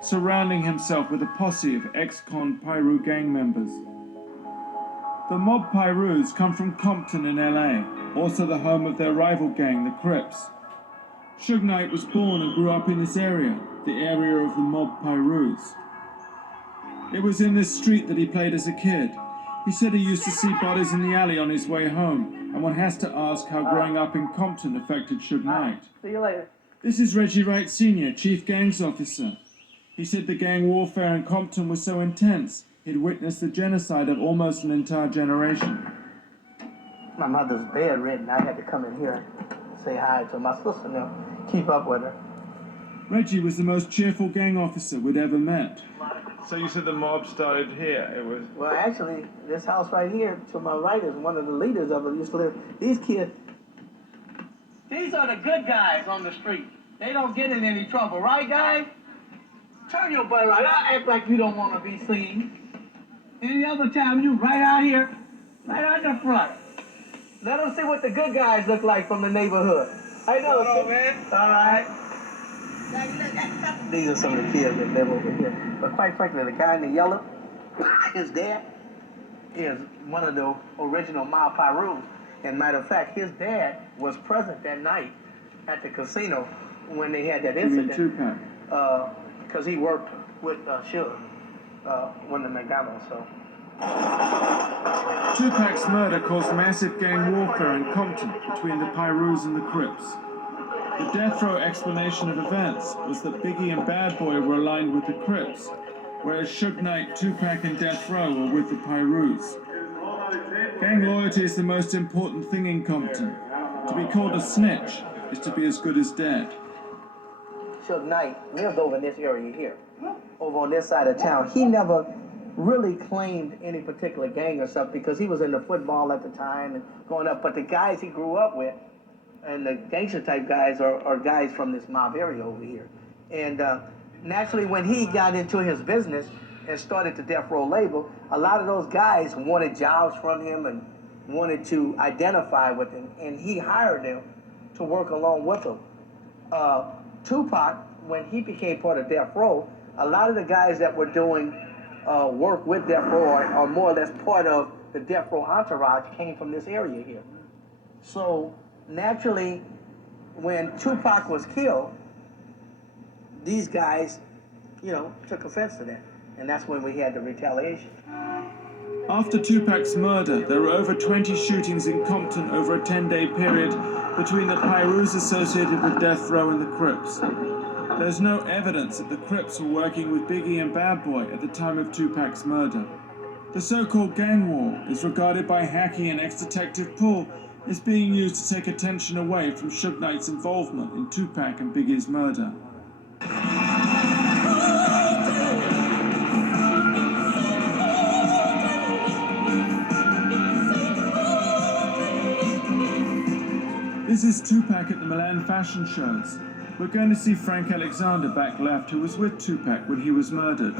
surrounding himself with a posse of ex-con Piru gang members. The mob Pirus come from Compton in LA, also the home of their rival gang, the Crips. Suge Knight was born and grew up in this area, the area of the mob Pirus. It was in this street that he played as a kid. He said he used to see bodies in the alley on his way home, and one has to ask how growing up in Compton affected Suge Knight. See you later. This is Reggie Wright Sr., Chief Gangs Officer. He said the gang warfare in Compton was so intense, he'd witnessed the genocide of almost an entire generation. My mother's bedridden. I had to come in here and say hi to my sister now, keep up with her. Reggie was the most cheerful gang officer we'd ever met. So you said the mob started here? It was. Well, actually, this house right here to my right is one of the leaders of it. Used to live. These kids. These are the good guys on the street. They don't get in any trouble, right, guys? Turn your butt right. I act like you don't want to be seen. Any other time, you right out here, right out in the front. Let them see what the good guys look like from the neighborhood. I know, man. All right. These are some of the kids that live over here. But quite frankly, the guy in the yellow, his dad is one of the original Mile Pirus. And matter of fact, his dad was present that night at the casino when they had that incident. Tupac. Because he worked with Suge, one of the McDonald's, so. Tupac's murder caused massive gang warfare in Compton between the Pirus and the Crips. The death row explanation of events was that Biggie and Bad Boy were aligned with the Crips, whereas Suge Knight, Tupac and Death Row were with the Pirus. Gang loyalty is the most important thing in Compton. To be called a snitch is to be as good as dead. Suge Knight lived over in this area here, over on this side of town. He never really claimed any particular gang or something because he was into football at the time and growing up. But the guys he grew up with, and the gangster type guys are guys from this mob area over here. And naturally, when he got into his business and started the Death Row label, a lot of those guys wanted jobs from him and wanted to identify with him, and he hired them to work along with him. Tupac, when he became part of Death Row, a lot of the guys that were doing work with Death Row or more or less part of the Death Row entourage came from this area here. So naturally, when Tupac was killed, these guys, took offense to that. And that's when we had the retaliation. After Tupac's murder, there were over 20 shootings in Compton over a 10-day period between the Pirus associated with Death Row and the Crips. There's no evidence that the Crips were working with Biggie and Bad Boy at the time of Tupac's murder. The so-called gang war is regarded by Hackey and ex-detective Paul as being used to take attention away from Suge Knight's involvement in Tupac and Biggie's murder. This is Tupac at the Milan fashion shows. We're going to see Frank Alexander back left, who was with Tupac when he was murdered.